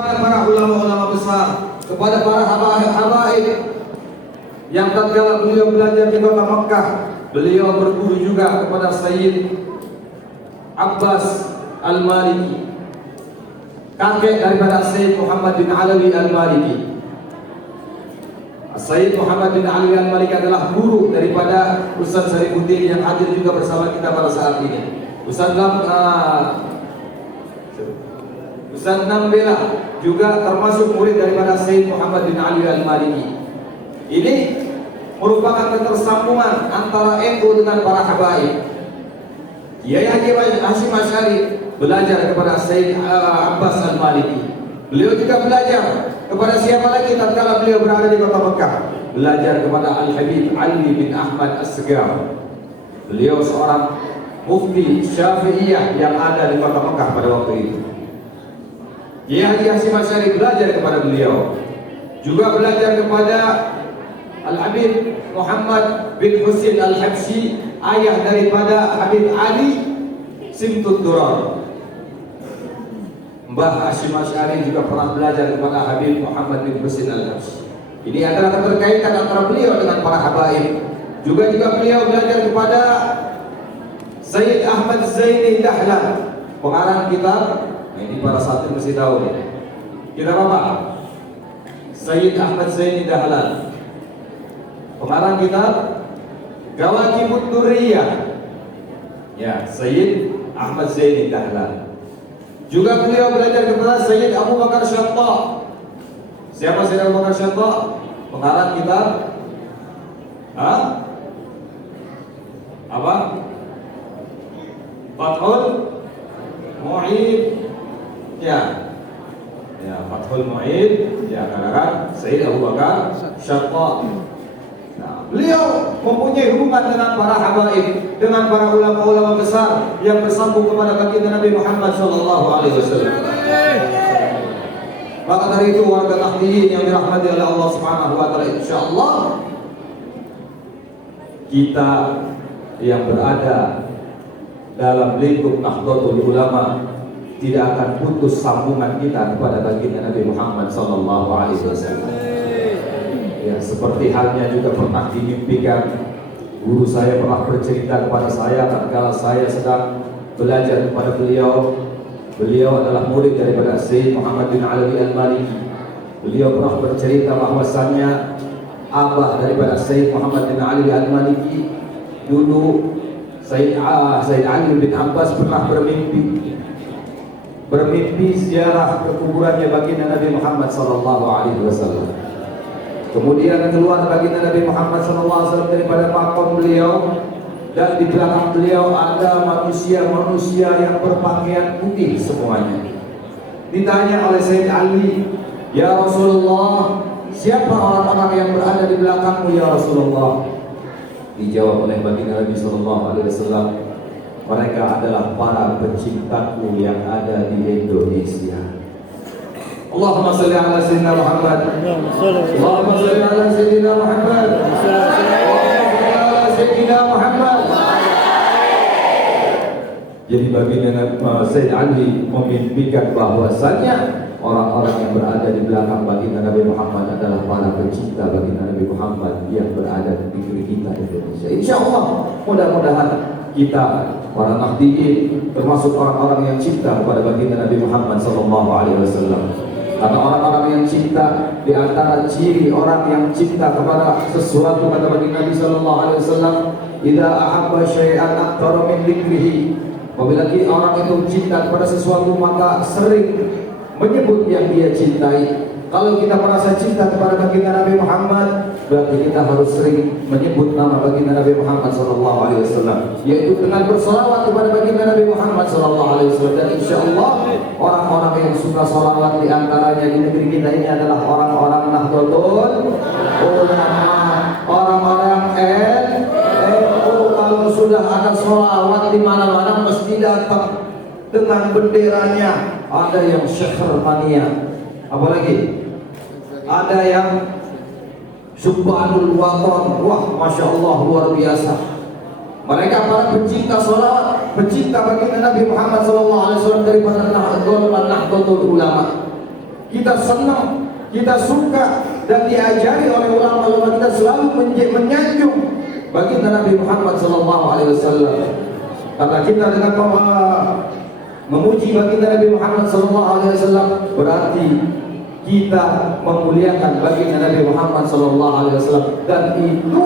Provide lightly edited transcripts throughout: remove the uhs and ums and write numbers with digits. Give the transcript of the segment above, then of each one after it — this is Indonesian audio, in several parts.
para ulama-ulama besar, kepada para habaib yang tatkala beliau belajar di kota Mekah, beliau berguru juga kepada Sayyid Abbas Al-Maliki, kakek daripada Sayyid Muhammad bin Alawi Al-Maliki. Sayyid Muhammad bin Alawi Al-Maliki adalah guru daripada Ustaz Sarifuddin yang hadir juga bersama kita pada saat ini. Ustaz Nambela juga termasuk murid daripada Sayyid Muhammad bin Ali Al-Maliki. Ini merupakan ketersambungan antara NU dengan para habaib. Kiai Haji Hashim Asy'ari belajar kepada Sayyid Abbas Al-Maliki. Beliau juga belajar kepada siapa lagi tatkala beliau berada di kota Mekah? Belajar kepada Al-Habib Ali bin Ahmad As-Segar. Beliau seorang mufti Syafi'iyah yang ada di kota Mekah pada waktu itu. Kiai Haji Hashim Asy'ari belajar kepada beliau, juga belajar kepada Al-Habib Muhammad bin Husain Al-Habsyi, ayah daripada Habib Ali Simtud Durar. Mbah Hashim Asy'ari juga pernah belajar kepada Habib Muhammad bin Husain Al-Habsyi. Ini adalah keterkaitan antara beliau dengan para habaib. Juga beliau belajar kepada Sayyid Ahmad Zaini Dahlan, pengarang kitab. Nah, ini para santri mesti tahu nih. Kitab apa? Sayyid Ahmad Zaini Dahlan, pengarang kitab Gawakibud Durriyah. Ya, Sayyid Ahmad Zaini Dahlan. Juga beliau belajar kepada Sayyid Abu Bakar Syattah. Siapa Sayyid Abu Bakar Syattah? Pengarang kitab apa? Fathul Mu'id. Ya, Fathul Mu'id. Ya, katakan Sayyid Abu Bakar Syattah. Nah, beliau mempunyai hubungan dengan para habaib, dengan para ulama-ulama besar yang bersambung kepada baginda Nabi Muhammad SAW. Maka dari itu warga Nahdliyin yang dirahmati oleh Allah Subhanahu wa taala, insyaallah kita yang berada dalam lingkup Nahdlatul Ulama tidak akan putus sambungan kita kepada baginda Nabi Muhammad SAW. Ya, seperti halnya juga pernah dimimpikan guru saya pernah bercerita kepada saya tatkala saya sedang belajar kepada beliau. Beliau adalah murid daripada Sayyid Muhammad bin Alawi Al-Maliki. Beliau pernah bercerita bahwasannya abah daripada Sayyid Muhammad bin Alawi Al-Maliki dulu Sayyid Ali bin Abbas pernah bermimpi ziarah ke kuburannya baginda Nabi Muhammad SAW. Kemudian keluar baginda Nabi Muhammad SAW daripada makam beliau, dan di belakang beliau ada manusia-manusia yang berpakaian putih semuanya. Ditanya oleh Sayyid Ali, "Ya Rasulullah, siapa orang-orang yang berada di belakangmu ya Rasulullah?" Dijawab oleh baginda Nabi SAW, "Mereka adalah para pecintaku yang ada di Indonesia." Allahumma salli ala sayyidina Muhammad. Allahumma salli ala sayyidina Muhammad. Sayyidina Muhammad. Jadi baginda Sayyid Ali memimpikan bahwasannya orang-orang yang berada di belakang baginda Nabi Muhammad adalah para pecinta baginda Nabi Muhammad yang berada di negeri kita Indonesia. Insyaallah mudah-mudahan kita para Nahdliyin termasuk orang-orang yang cinta kepada baginda Nabi Muhammad SAW. Karena orang-orang yang cinta, di antara ciri orang yang cinta kepada sesuatu, kata baginda Nabi SAW, "Idza ahabba syai'an aktsara min dzikrihi." Apabila orang itu cinta kepada sesuatu maka sering menyebut yang dia cintai. Kalau kita merasa cinta kepada baginda Nabi Muhammad, berarti kita harus sering menyebut nama baginda Nabi Muhammad SAW, yaitu dengan bersolawat kepada baginda Nabi Muhammad SAW. Dan insyaallah orang-orang yang suka solawat di antaranya di negeri kita ini adalah orang-orang Nahdlatul Ulama, orang-orang NU. Kalau sudah ada solawat di mana-mana mesti datang dengan benderanya. Ada yang syahr mania, apalagi ada yang Subhanul Waton. Wah, Masya Allah, luar biasa. Mereka para pencinta salawat, pencinta baginda Nabi Muhammad SAW daripada Nahdlatul Ulama. kita senang, kita suka, dan diajari oleh ulama-ulama kita selalu menyanjung baginda Nabi Muhammad SAW. Karena kita dengan memuji baginda Nabi Muhammad SAW berarti kita memuliakan baginda Nabi Muhammad SAW, dan itu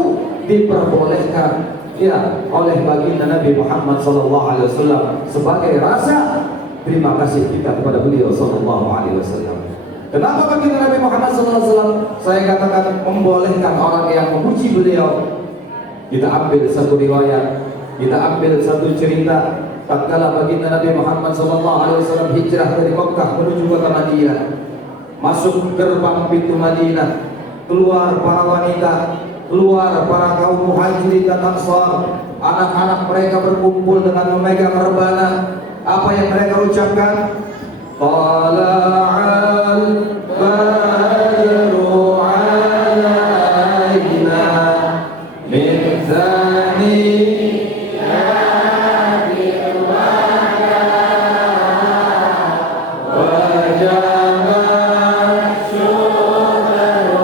diperbolehkan oleh baginda Nabi Muhammad SAW sebagai rasa terima kasih kita kepada beliau SAW. Kenapa baginda Nabi Muhammad SAW saya katakan membolehkan orang yang memuji beliau? Kita ambil satu riwayat, kita ambil satu cerita. Tatkala baginda Nabi Muhammad SAW hijrah dari Mekah menuju kota Madinah, masuk gerbang pintu Madinah, keluar para wanita, keluar para kaum muhajirin dan ansar. Anak-anak mereka berkumpul dengan memegang rebana. Apa yang mereka ucapkan? Tala'al badru alaina min thaniyatil wada wajaba syuhru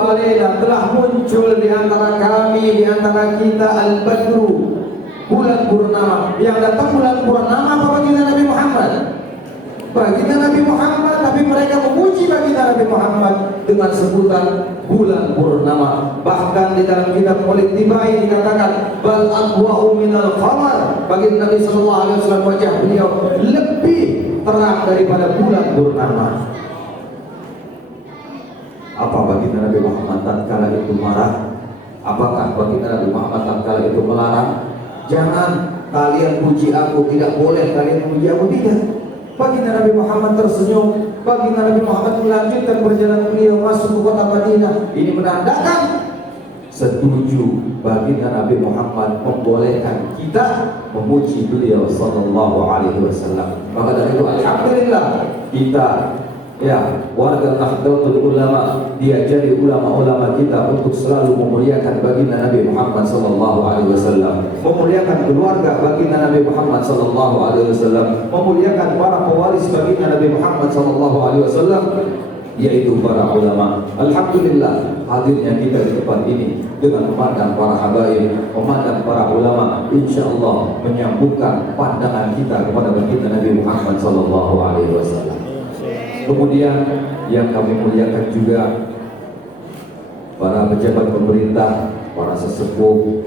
alaina telah muncul di antara kami, di antara kita al-badru, bulan purnama. Yang datang bulan purnama apa baginda Nabi Muhammad? Baginda Nabi Muhammad, tapi mereka memuji baginda Nabi Muhammad dengan sebutan bulan purnama. Bahkan di dalam kitab Maulid Tibai dikatakan bal adwa'u minal qamar. Baginda Nabi SAW wajah beliau lebih terang daripada bulan purnama. Apa baginda Nabi Muhammad tatkala itu marah? Apakah baginda Nabi Muhammad tatkala itu melarang? Jangan kalian puji aku, tidak boleh kalian puji aku, tidak. Baginda Nabi Muhammad tersenyum. Baginda Nabi Muhammad melanjutkan perjalanan beliau masuk ke kota Madinah. Ini menandakan setuju baginda Nabi Muhammad membolehkan kita memuji beliau sallallahu alaihi wasallam. Maka dari itu alhamdulillah kita warga Nahdlatul Ulama diajari ulama-ulama kita untuk selalu memuliakan baginda Nabi Muhammad sallallahu alaihi wasallam, memuliakan keluarga baginda Nabi Muhammad sallallahu alaihi wasallam, memuliakan para pewaris baginda Nabi Muhammad sallallahu alaihi wasallam, yaitu para ulama. Alhamdulillah hadirnya kita di tempat ini dengan memandang para habaib, memandang para ulama, insyaallah menyambungkan pandangan kita kepada baginda Nabi Muhammad sallallahu alaihi wasallam. Kemudian yang kami muliakan juga para pejabat pemerintah, para sesepuh,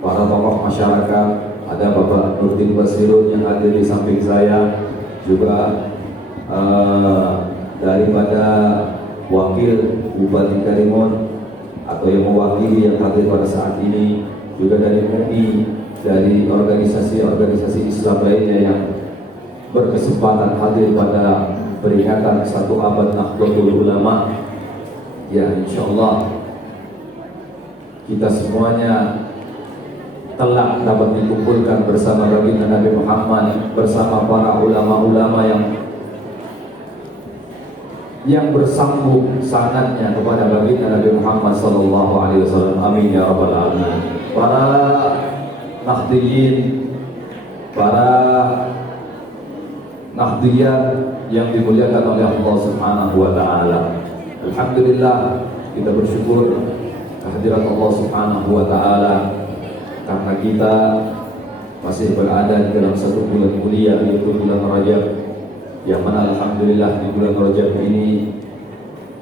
para tokoh masyarakat. Ada Bapak Nurdin Basirun yang hadir di samping saya, juga daripada wakil Bupati Karimun atau yang mewakili yang hadir pada saat ini, juga dari MUI, dari organisasi-organisasi Islam lainnya yang berkesempatan hadir pada peringatan 1 abad Nahdlatul Ulama. Ya, insyaallah kita semuanya telah dapat dikumpulkan bersama baginda Nabi Muhammad, bersama para ulama-ulama yang bersambung sanadnya kepada baginda Nabi Muhammad sallallahu alaihi wasallam. Amin ya rabbal alamin. Para Nahdliyin, para Nahdliyat yang dimuliakan oleh Allah Subhanahu wa taala. Alhamdulillah kita bersyukur kehadiran Allah Subhanahu wa taala karena kita masih berada di dalam satu bulan mulia, yaitu bulan Rajab, yang mana alhamdulillah di bulan Rajab ini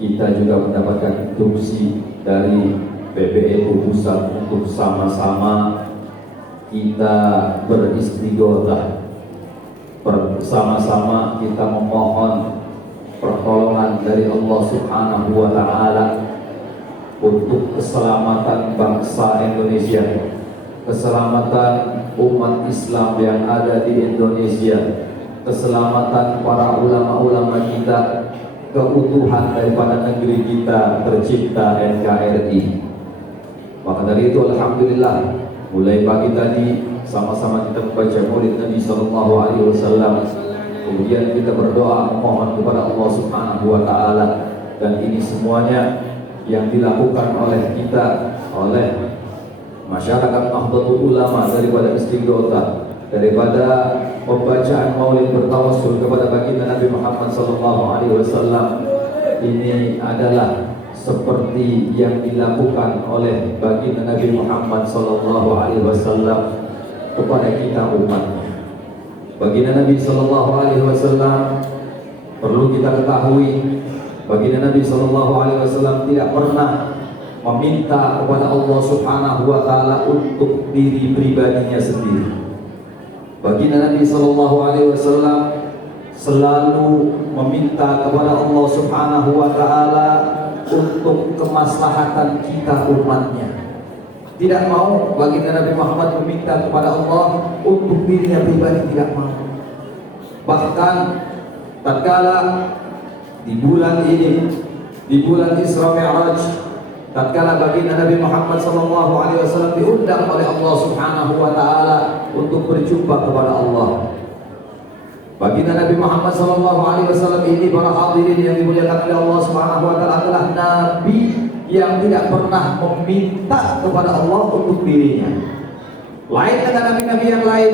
kita juga mendapatkan instruksi dari PBNU Pusat untuk sama-sama kita beristighothah, bersama-sama kita memohon pertolongan dari Allah Subhanahu wa taala untuk keselamatan bangsa Indonesia, keselamatan umat Islam yang ada di Indonesia, keselamatan para ulama-ulama kita, keutuhan daripada negeri kita tercipta NKRI. Maka dari itu alhamdulillah mulai pagi tadi sama-sama kita membaca Maulid Nabi sallallahu alaihi wasallam. Kemudian kita berdoa memohon kepada Allah Subhanahu wa taala, dan ini semuanya yang dilakukan oleh kita, oleh masyarakat Nahdlatul Ulama, daripada istighotha, daripada pembacaan maulid bertawassul kepada baginda Nabi Muhammad SAW, ini adalah seperti yang dilakukan oleh baginda Nabi Muhammad SAW kepada kita umatnya. Baginda Nabi SAW, perlu kita ketahui, baginda Nabi SAW tidak pernah meminta kepada Allah Subhanahu wa Ta'ala untuk diri pribadinya sendiri. Baginda Nabi SAW selalu meminta kepada Allah Subhanahu wa Ta'ala untuk kemaslahatan kita umatnya. Tidak mau baginda Nabi Muhammad meminta kepada Allah untuk dirinya pribadi, tidak mau. Bahkan tatkala di bulan ini, di bulan Isra Mi'raj, tatkala baginda Nabi Muhammad SAW diundang oleh Allah Subhanahu wa Ta'ala untuk berjumpa kepada Allah. Baginda Nabi Muhammad SAW ini, para hadirin yang dimuliakan oleh Allah Subhanahu wa Ta'ala, adalah nabi yang tidak pernah meminta kepada Allah untuk dirinya. Lain dengan nabi-nabi yang lain.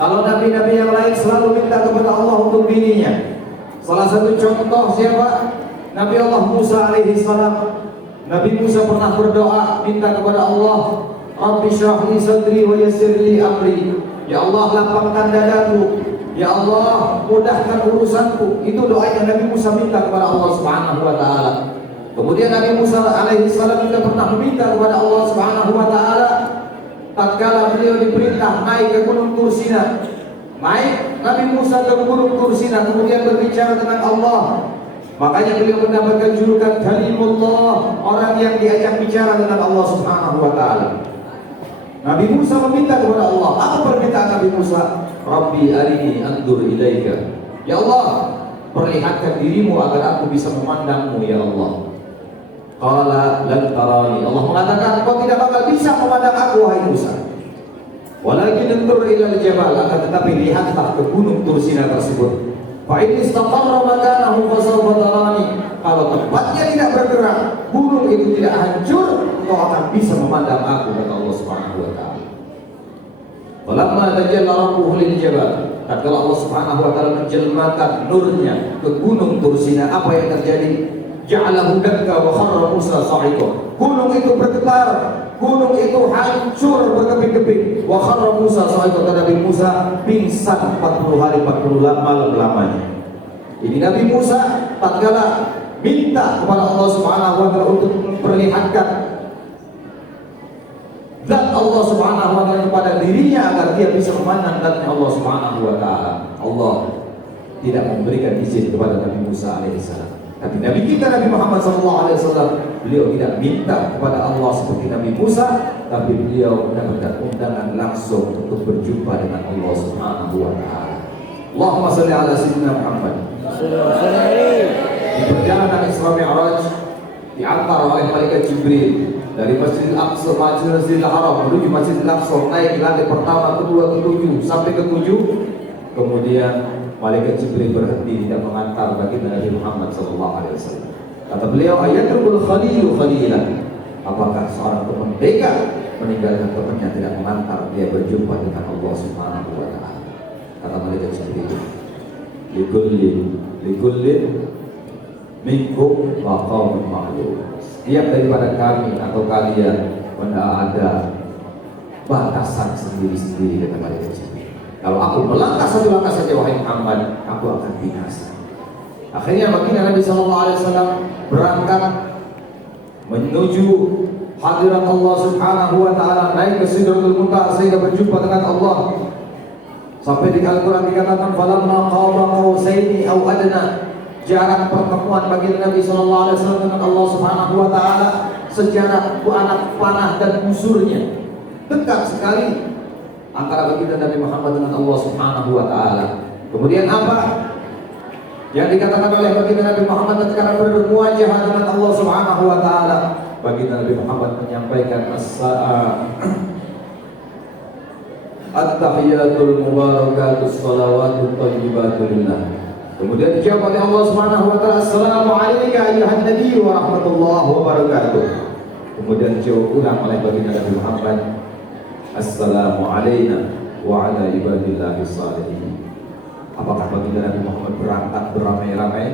Kalau nabi-nabi yang lain selalu minta kepada Allah untuk dirinya. Salah satu contoh siapa? Nabi Allah Musa alaihi salam. Nabi Musa pernah berdoa minta kepada Allah, Rabbi syrah li sadri wa yassir li amri. Ya Allah, lapangkan dadaku. Ya Allah, mudahkan urusanku. Itu doa yang Nabi Musa minta kepada Allah Subhanahu wa Ta'ala. Kemudian Nabi Musa alaihi salam juga pernah meminta kepada Allah Subhanahu wa Ta'ala tatkala beliau diperintah naik ke Gunung Tursina. Naik Nabi Musa ke Gunung Tursina, kemudian berbicara dengan Allah. Makanya beliau mendapatkan julukan Kalimullah, orang yang diajak bicara dengan Allah Subhanahu wa Ta'ala. Nabi Musa meminta kepada Allah. Apa permintaan Nabi Musa? Rabbi arini andur ilaika. Ya Allah, perlihatkan dirimu agar aku bisa memandangmu ya Allah. Qala lan tarani. Allah mengatakan, kau tidak bakal bisa memandang aku wahai Musa. Walakin andur ilal jabal, akan tetapi lihatlah ke gunung Tursina tersebut. Fa in istaqarra makanahu fasawfa tarani. Kalau tempatnya tidak bergerak, gunung itu tidak hancur, kau akan bisa memandang aku, kata Allah Subhanahu wa Ta'ala. Walamma tajalla rabbuhu lil jabal, tatkala Allah Subhanahu wa Ta'ala menjelmakan nurnya ke gunung Tursina, apa yang terjadi? Ja'alahu dakka wa kharra Musa sa'iqa. Gunung itu bergetar, gunung itu hancur berkeping-keping. Wa kharra Musa sa'iqa, dan Nabi Musa pingsan 40 hari 40 malam lamanya. Ini Nabi Musa tatkala minta kepada Allah Subhanahu wa Ta'ala untuk memperlihatkan zat Allah Subhanahu wa Ta'ala kepada dirinya agar dia bisa memandang zatnya Allah Subhanahu wa Ta'ala. Allah tidak memberikan izin kepada Nabi Musa alaihissalam. Tapi Nabi kita Nabi Muhammad SAW, beliau tidak minta kepada Allah seperti Nabi Musa, tapi beliau mendapatkan undangan langsung untuk berjumpa dengan Allah Subhanahu wa Ta'ala. Allahumma salli ala sayyidina Muhammad. Di perjalanan Isra Mi'raj diantar oleh malaikat Jibril dari Masjidil Aqsa, Masjidil Haram menuju Masjidil Aqsa, naik langit pertama, kedua, ketujuh sampai ke-7. Kemudian malaikat Jibril berhenti tidak mengantar baginda Nabi Muhammad SAW. Kata beliau, ayatul khalilu khalilah. Apakah seorang teman beka meninggalkan temannya tidak mengantar dia berjumpa dengan Allah Subhanahu wa Ta'ala? Kata malaikat Jibril, likullin minkum maqamun ma'lum. Setiap daripada kami atau kalian ada batasan sendiri-sendiri, kata malaikat Jibril. Kalau aku melangkah satu langkah saja wahai Muhammad, aku akan binasa. Akhirnya baginda Nabi SAW berangkat menuju hadirat Allah Subhanahu wa Ta'ala, naik ke Sidratul Muntaha sehingga berjumpa dengan Allah. Sampai di Al-Quran dikatakan, falamma qaba qausaini aw adna. Jarak pertemuan baginda Nabi SAW dengan Allah Subhanahu wa Ta'ala sejarak anak panah dan busurnya, dekat sekali antara baginda Nabi Muhammad dengan Allah Subhanahu wa Ta'ala. Kemudian apa yang dikatakan oleh baginda Nabi Muhammad ketika bermuajah dengan Allah Subhanahu wa Ta'ala? Baginda Nabi Muhammad menyampaikan at-tahiyatul mubarakatus shalawatut thayyibatul lillah. Kemudian dijawab oleh Allah Subhanahu wa taala, "Assalamu alayka ayyuhan nabiy wa rahmatullahi wa barakatuh." Kemudian dijawab ulang oleh baginda Nabi Muhammad, "Assalamu alayna wa ala ibadillahi shalihin." Apakah baginda Nabi Muhammad berangkat beramai-ramai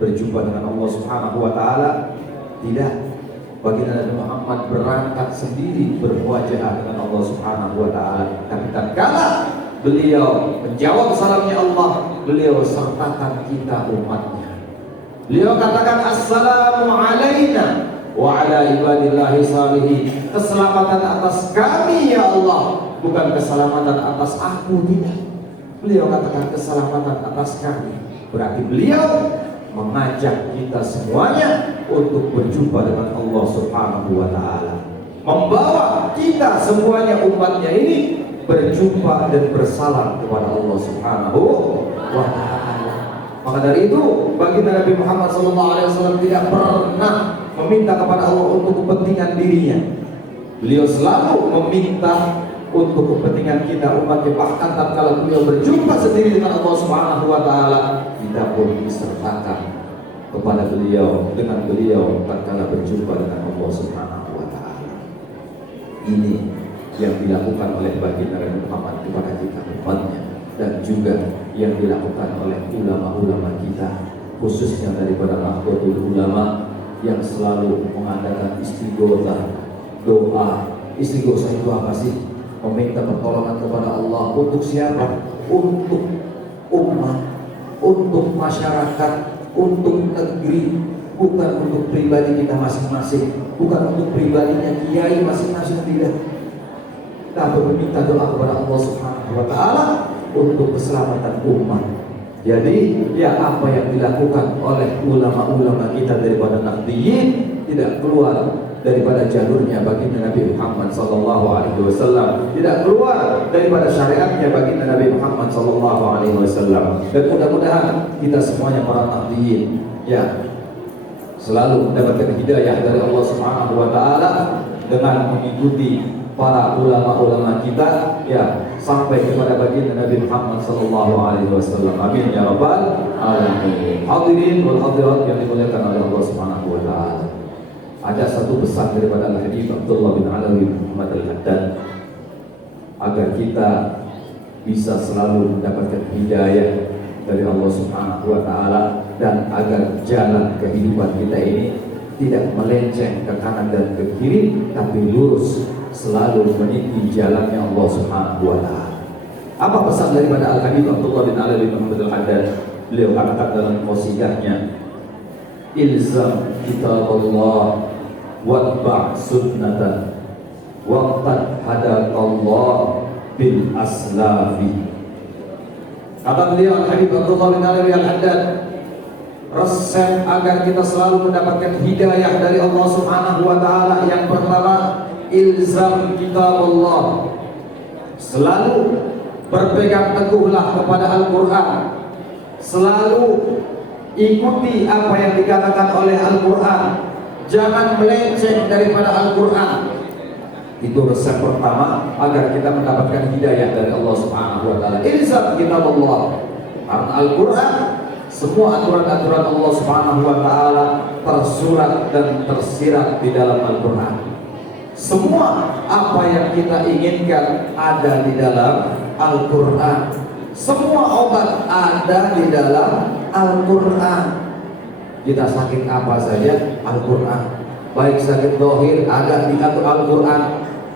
berjumpa dengan Allah Subhanahu wa taala? Tidak. Baginda Nabi Muhammad berangkat sendiri bermuajahah dengan Allah Subhanahu wa taala. Tapi tatkala beliau menjawab salamnya Allah, beliau sertakan kita umatnya. Beliau katakan, "Assalamu alayna wa ala ibadillahi shalihin." Keselamatan atas kami ya Allah, bukan keselamatan atas aku, tidak. Beliau katakan keselamatan atas kami. Berarti beliau mengajak kita semuanya untuk berjumpa dengan Allah Subhanahu wa taala, membawa kita semuanya umatnya ini berjumpa dan bersalam kepada Allah Subhanahu wa taala. Maka dari itu baginda Nabi Muhammad SAW tidak pernah meminta kepada Allah untuk kepentingan dirinya. Beliau selalu meminta untuk kepentingan kita umatnya. Bahkan tatkala beliau berjumpa sendiri dengan Allah Subhanahu wa taala, kita pun disertakan kepada beliau dengan beliau tatkala berjumpa dengan Allah Subhanahu wa taala. Ini yang dilakukan oleh baginda Nabi Muhammad kepada kita umatnya, dan juga yang dilakukan oleh ulama-ulama kita, khususnya daripada Nahdlatul Ulama yang selalu mengadakan istighotsah, doa. Istighotsah itu apa sih? Meminta pertolongan kepada Allah untuk siapa? Untuk umat, untuk masyarakat, untuk negeri, bukan untuk pribadi kita masing-masing, bukan untuk pribadinya kiai masing-masing, tidak. Kita meminta doa kepada Allah Subhanahu wa taala untuk keselamatan umat. Jadi ya, apa yang dilakukan oleh ulama-ulama kita daripada Nahdliyin tidak keluar daripada jalurnya baginda Nabi Muhammad sallallahu alaihi wasallam, tidak keluar daripada syariatnya baginda Nabi Muhammad sallallahu alaihi wasallam. Dan mudah-mudahan kita semuanya para Nahdliyin ya selalu mendapatkan hidayah dari Allah Subhanahu wa taala dengan mengikuti para ulama-ulama kita ya sampai kepada baginda Nabi Muhammad sallallahu alaihi wasallam. Amin ya rabbal alamin. Hadirin wal hadirat yang dimuliakan oleh Allah Subhanahu wa taala. Ada satu pesan daripada Al-Habib Abdullah bin Alawi Muhammad Al-Haddad agar kita bisa selalu mendapatkan hidayah dari Allah Subhanahu wa taala, dan agar jalan kehidupan kita ini tidak melenceng ke kanan dan ke kiri, tapi lurus, selalu meniti jalannya Allah Subhanahu wa taala. Apa pesan daripada Al-Habib Abdullah bin Alawi Muhammad Al-Haddad? Beliau katakan dalam qasidahnya, "Ilzam kitabullah watba' sunnatan waqad hadakallah bil aslafi." Kata beliau Al-Habib Abdullah bin Alawi Al-Haddad, resep agar kita selalu mendapatkan hidayah dari Allah Subhanahu wa taala, yang pertama, ilzam kitabullah. Selalu berpegang teguhlah kepada Al-Qur'an. Selalu ikuti apa yang dikatakan oleh Al-Qur'an. Jangan melenceng daripada Al-Qur'an. Itu resep pertama agar kita mendapatkan hidayah dari Allah Subhanahu wa taala. Ilzam kitabullah. Karena Al-Qur'an, semua aturan-aturan Allah Subhanahu wa taala tersurat dan tersirat di dalam Al-Qur'an. Semua apa yang kita inginkan ada di dalam Al-Qur'an. Semua obat ada di dalam Al-Qur'an. Kita sakit apa saja, Al-Qur'an. Baik sakit zahir ada di Al-Qur'an,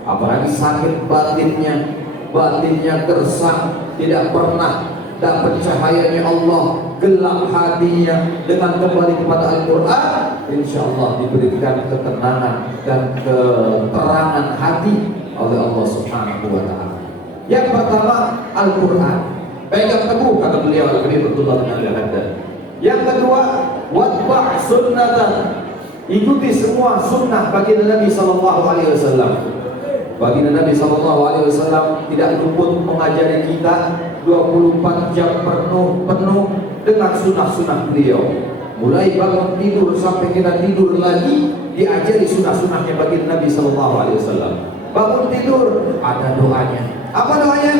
apalagi sakit batinnya gersang, tidak pernah dapat cahayanya Allah, gelap hatinya, dengan kembali kepada Al-Qur'an, insyaallah diberikan ketenangan dan keterangan hati oleh Allah Subhanahu wa taala. Yang pertama, Al-Qur'an. Pegang teguh, kata beliau Al-Habib Abdullah bin Al-Haddad. Yang kedua, watba' sunnatan. Ikuti semua sunnah baginda Nabi sallallahu alaihi wasallam. Baginda Nabi sallallahu alaihi wasallam tidak luput mengajari kita 24 jam penuh dengan sunnah-sunnah beliau. Mulai bangun tidur sampai kita tidur lagi diajari sunnah-sunnahnya baginda Nabi sallallahu alaihi wasallam. Bangun tidur ada doanya. Apa doanya?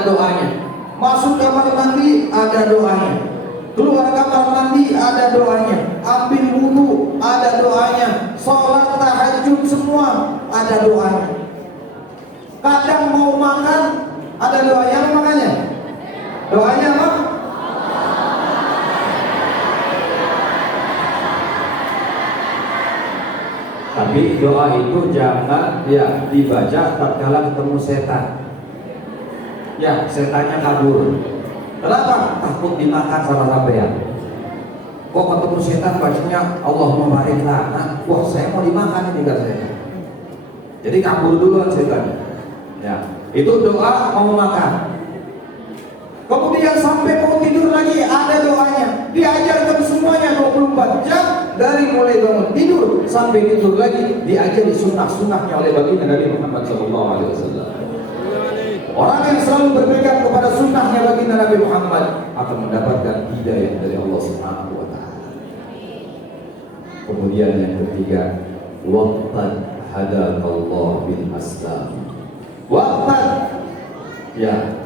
ada doanya. Masuk kamar mandi ada doanya. Keluar kamar mandi ada doanya. Ambil wudu ada doanya. Sholat tahajud semua ada doanya. Kadang mau makan ada doanya, apa makanya? Doanya apa? Tapi doa itu jangan ya dibaca tatkala ketemu setan. Ya, setannya kabur. Kenapa? Takut dimakan sama sampean. Kok ketemu setan bacanya Allahumma barik lana. Wah, saya mau dimakan ini kata setan. Jadi kabur duluan setan. Ya, itu doa mau makan. Kemudian sampai mau tidur lagi ada doanya. Diajarkan semuanya 24 jam dari mulai bangun tidur sampai tidur lagi, diajari sunnah-sunnahnya oleh baginda Nabi Muhammad SAW. Orang yang selalu berpegang kepada sunnahnya baginda Nabi Muhammad akan mendapatkan hidayah dari Allah Subhanahu wa taala. Kemudian yang ketiga, waqad hadakallahu bil aslam. Waqad ya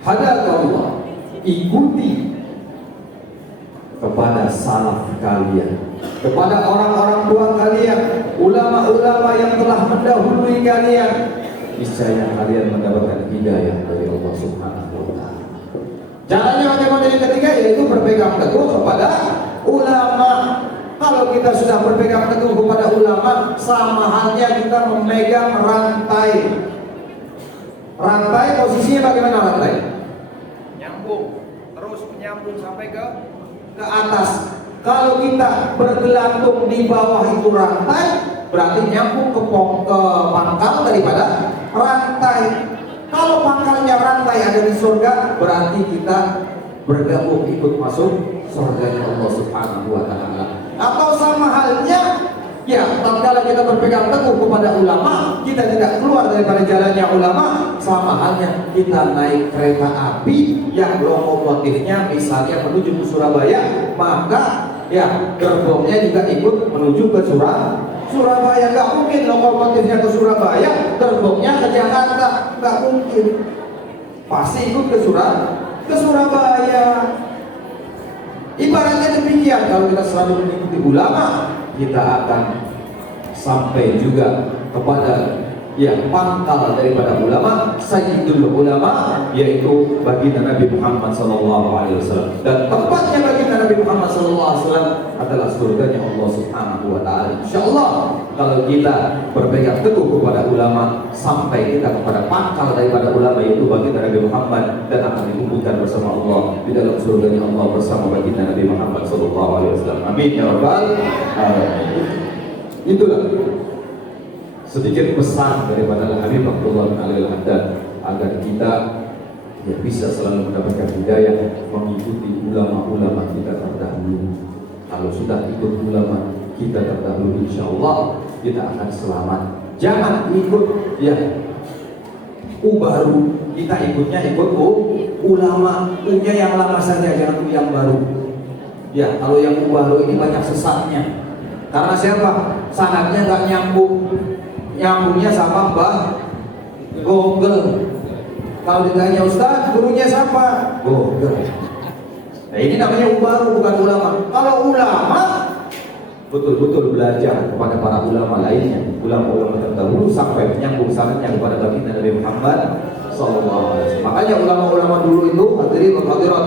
hadakallah, ikuti kepada salaf kalian, kepada orang-orang tua kalian, ulama-ulama yang telah mendahului kalian. Niscaya kalian mendapatkan hidayah dari Allah Subhanahu wa taala. Caranya bagaimana? Yang ketiga yaitu berpegang teguh kepada ulama. Kalau kita sudah berpegang teguh kepada ulama, sama halnya kita memegang rantai. Rantai posisinya bagaimana rantai? Nyambung, terus menyambung sampai ke atas. Kalau kita bergelantung di bawah itu rantai, berarti nyambung ke pangkal daripada rantai. Kalau pangkalnya rantai ada di surga, berarti kita bergabung ikut masuk surganya Allah Subhanahu wa taala. Atau sama halnya, ya, tatkala kita berpegang teguh kepada ulama, kita tidak keluar daripada jalannya ulama, sama halnya kita naik kereta api yang lokomotifnya misalnya menuju ke Surabaya, maka ya gerbongnya juga ikut menuju ke Surabaya. Nggak mungkin lokomotifnya ke Surabaya, gerbongnya ke Jakarta, nggak mungkin. Pasti ikut ke Surabaya. Ibaratnya demikian, kalau kita selalu mengikuti ulama, kita akan sampai juga kepada ya pangkal daripada ulama, sayyidul ulama, yaitu baginda Nabi Muhammad SAW. Dan tempatnya baginda Nabi Muhammad SAW adalah surganya Allah Subhanahu wa taala. Insyaallah kalau kita berpegang teguh kepada ulama sampai kita kepada pangkal daripada ulama, yaitu baginda Nabi Muhammad, dan akan dikumpulkan bersama Allah di dalam surganya Allah bersama baginda Nabi Muhammad SAW. Amin ya rabbal alamin. Itulah sedikit pesan daripada Habib Abdullah bin Ali Al-Haddad agar kita ya bisa selalu mendapatkan hidayah mengikuti ulama-ulama kita terdahulu. Kalau sudah ikut ulama kita terdahulu, insya Allah kita akan selamat. Jangan ikut ya baru, kita ikut ulama punya yang lama saja, jangan yang baru. Ya, kalau yang baru ini banyak sesatnya. Karena siapa? Sanadnya nggak nyambungnya sama Mbah Google. Kalau ditanya Ustaz, gurunya siapa? Google. Nah, ini namanya baru, bukan ulama. Kalau ulama betul-betul belajar kepada para ulama lainnya, ulama-ulama terdahulu sampai menyambung sanadnya kepada baginda Nabi Muhammad SAW. Makanya ulama-ulama dulu itu hadirin dan hadirat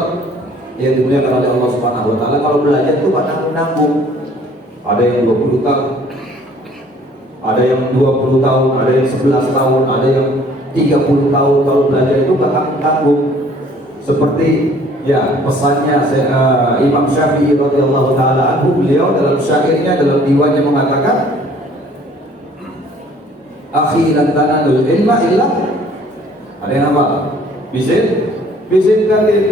yang dimuliakan oleh Allah Subhanahu wa taala, kalau belajar itu pada menanggung. Ada yang 20 tahun, ada yang 20 tahun, ada yang 11 tahun, ada yang 30 tahun. Kalau belajar itu gak tanggung. Seperti ya pesannya Imam Syafi'i radhiyallahu taala anhu, beliau dalam syairnya, dalam diwannya mengatakan, akhi lan tanalul ilma illa, ada yang apa? Bisin katin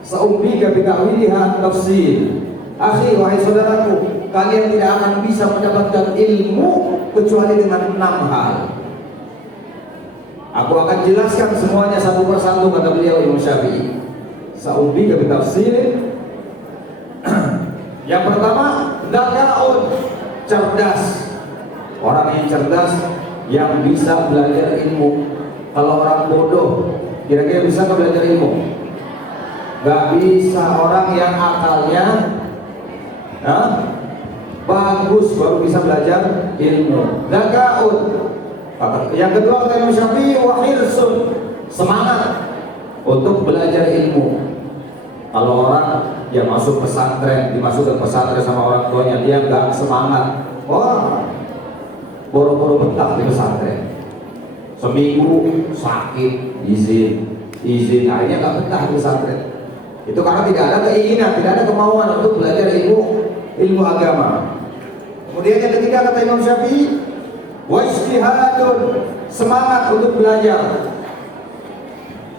sa'umbika bita'wiliha tafsir. Akhi, wahai saudaraku, kalian tidak akan bisa mendapatkan ilmu kecuali dengan 6 hal. Aku akan jelaskan semuanya satu persatu, kata beliau Imam Syafi'i. Sa'umbika bitafsir. Yang pertama, dakaun, cerdas. Orang yang cerdas yang bisa belajar ilmu. Kalau orang bodoh, kira-kira bisa nggak belajar ilmu? Gak bisa. Orang yang akalnya bagus baru bisa belajar ilmu. Zakaun. Yang kedua kata Imam Syafi'i, wa hirsun, semangat untuk belajar ilmu. Kalau orang yang masuk pesantren, dimasukkan pesantren sama orang tuanya, dia nggak semangat, wah, boro-boro betah di pesantren. Seminggu sakit, izin, akhirnya nggak betah di pesantren. Itu karena tidak ada keinginan, tidak ada kemauan untuk belajar ilmu agama. Kemudian yang ketiga kata Imam Syafi'i, wajtihadun, semangat untuk belajar.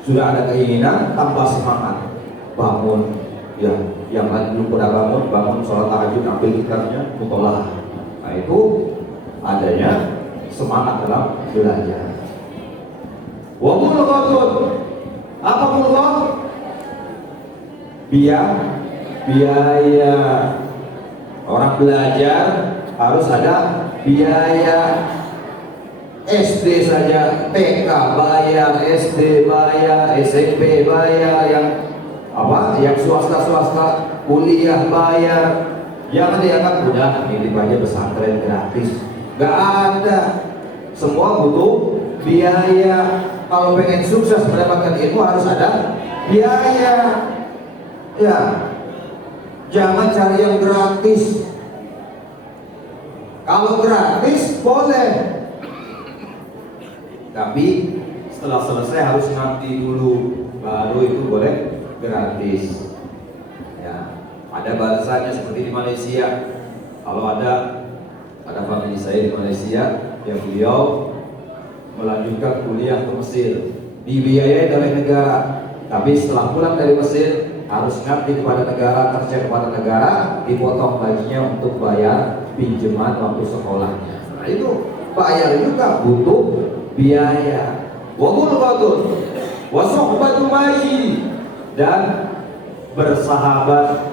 Sudah ada keinginan, tambah semangat. Bangun, ya, yang lain belum pernah bangun sholat tahajud, ambil kitabnya, mutolaah. Nah itu adanya semangat dalam belajar. Wa mulghatun, apa mulghat? Biaya. Orang belajar harus ada biaya. SD saja, TK bayar, SD bayar, SMP bayar, yang swasta kuliah bayar. Jangan dianggap udah ini aja pesantren gratis. Gak ada. Semua butuh biaya. Kalau pengen sukses mendapatkan ilmu harus ada biaya. Ya, jangan cari yang gratis. Kalau gratis boleh, tapi setelah selesai harus ngerti dulu, baru itu boleh gratis. Ya, ada bahasanya seperti di Malaysia. Kalau ada famili saya di Malaysia yang beliau melanjutkan kuliah ke Mesir, dibiayai oleh negara, tapi setelah pulang dari Mesir harus ngabdi kepada negara, kerja kepada negara, dipotong gajinya untuk bayar pinjaman waktu sekolahnya. Nah itu bayar juga, butuh biaya. Wa mulghatun wa suhbatu maji, dan bersahabat,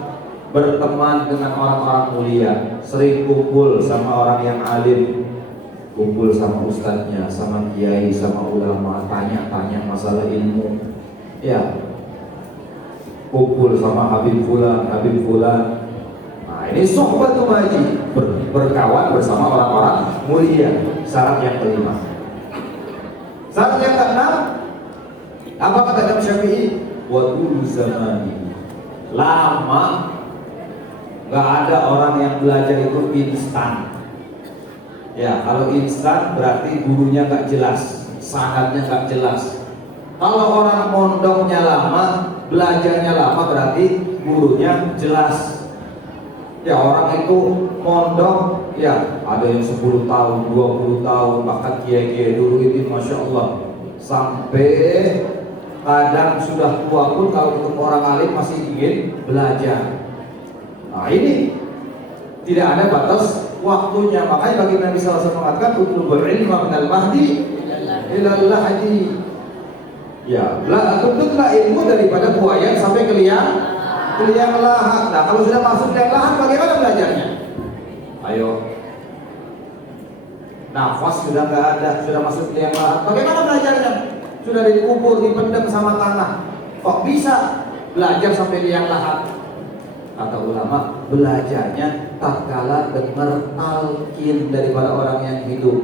berteman dengan orang-orang mulia, sering kumpul sama orang yang alim, kumpul sama ustadznya, sama kiai, sama ulama, tanya-tanya masalah ilmu. Ya, kumpul sama Habib Fulan. Nah ini suhbatu maji, berkawan bersama orang-orang mulia. Syarat yang kelima. Syarat yang keenam, apa kata Imam Syafi'i? Wa dulu zamani, lama. Gak ada orang yang belajar itu instan. Ya, kalau instan berarti gurunya gak jelas, sanadnya gak jelas. Kalau orang mondoknya lama, belajarnya lama, berarti gurunya jelas. Ya, orang itu mondok, ya ada yang 10 tahun, 20 tahun, bahkan kiai-kiai dulu itu Masya Allah, sampai kadang sudah tua pun kalau ketemu orang alim masih ingin belajar. Nah ini tidak ada batas waktunya. Makanya bagi Nabi SAW mengatakan utlubul ilma minal mahdi ilal lahdi. Ya, tuntutlah ilmu daripada buaya sampai ke liang lahat. Nah kalau sudah masuk liang lahat, bagaimana belajarnya? Ayo, nafas sudah nggak ada, sudah masuk liang lahat, bagaimana belajarnya? Sudah dikubur, dipendam sama tanah, kok bisa belajar sampai liang lahat? Kata ulama, belajarnya tatkala dengar talqin daripada orang yang hidup.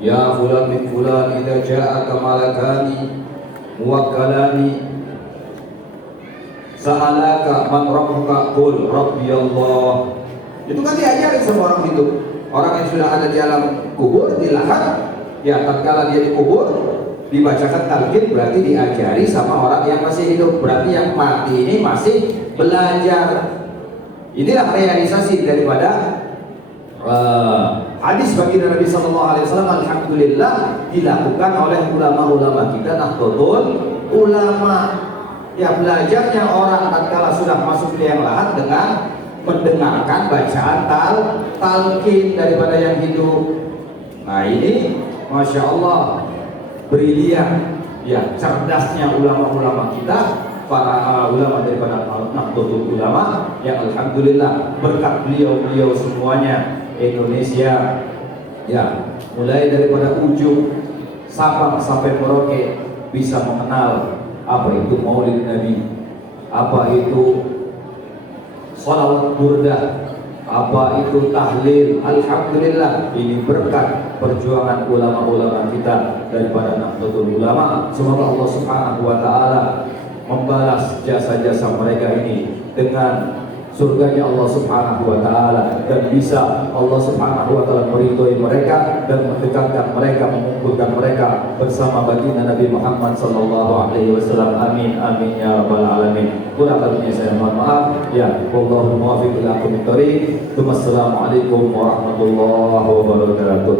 Ya fulan bin fulan, idza ja'aka malakani muwakkalani sa'alaka man rabbuka qul rabbi Allah. Itu kan diajarin sama orang hidup. Orang yang sudah ada di alam kubur, di lahat, ya tatkala dia dikubur, dibacakan talqin, berarti diajari sama orang yang masih hidup. Berarti yang mati ini masih belajar. Inilah realisasi daripada hadis baginda Nabi SAW. Alhamdulillah dilakukan oleh ulama-ulama kita, Nahdlatul Ulama. Ya, belajarnya orang tatkala sudah masuk liang lahat dengan mendengarkan bacaan talqin daripada yang hidup. Nah ini Masya Allah brilian, ya cerdasnya ulama-ulama kita, para ulama daripada Nahdlatul Ulama, yang alhamdulillah berkat beliau semuanya Indonesia, ya mulai daripada ujung Sabang sampai Merauke bisa mengenal apa itu Maulid Nabi, apa itu sholawat burdah, apa itu tahlil. Alhamdulillah, ini berkat perjuangan ulama-ulama kita daripada Nahdlatul Ulama. Semoga Allah Subhanahu wa taala membalas jasa-jasa mereka ini dengan surganya Allah Subhanahu wa taala, dan bisa Allah Subhanahu wa taala meridhoi mereka dan mendekatkan mereka, mengumpulkan mereka bersama baginda Nabi Muhammad sallallahu alaihi wasallam. Amin amin ya rabbal alamin. Kurang lebihnya saya mohon maaf. Ya, wallahu muwaffiq ila aqwamit thoriq. Wassalamualaikum warahmatullahi wabarakatuh.